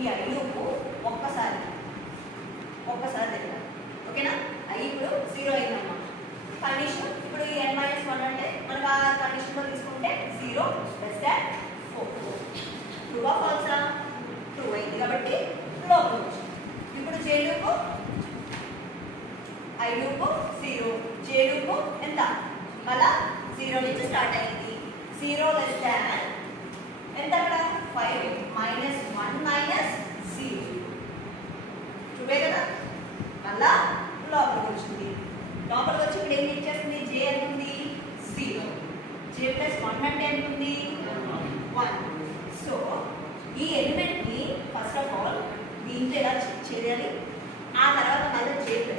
ఈ I loop ఒక్కసారి దగ్గర ఓకేనా. ఐ ఇప్పుడు 0 అయిందమ్మా. కండిషన్ ఇప్పుడు ఈ n-1 అంటే మనకు ఆ కండిషన్లో తీసుకుంటే 0 less than 4. ట్రూవా ఫాల్సా? ట్రూ అయింది కాబట్టి లోపల వచ్చింది. ఇప్పుడు j loop i loop 0, j loop ఎంత మళ్ళా 0 నుంచి స్టార్ట్ అయింది. 0 లెస్ దాన్ ఎంత అక్కడ 5 -1 -0 ట్రూవే కదా. మళ్ళా లోపలికి వచ్చింది. లోపలికి వచ్చి ఇప్పుడు ఏం ఇచ్చేస్తుంది? జే ఎంత ఉంది? 0. జే ప్లస్ 1 అంటే ఎంత ఉంది? 1. సో ఈ ఎలిమెంట్ని ఫస్ట్ ఆఫ్ ఆల్ దీంట్లో ఎలా చెక్ చేయాలి, ఆ తర్వాత మళ్ళీ జే ప్లస్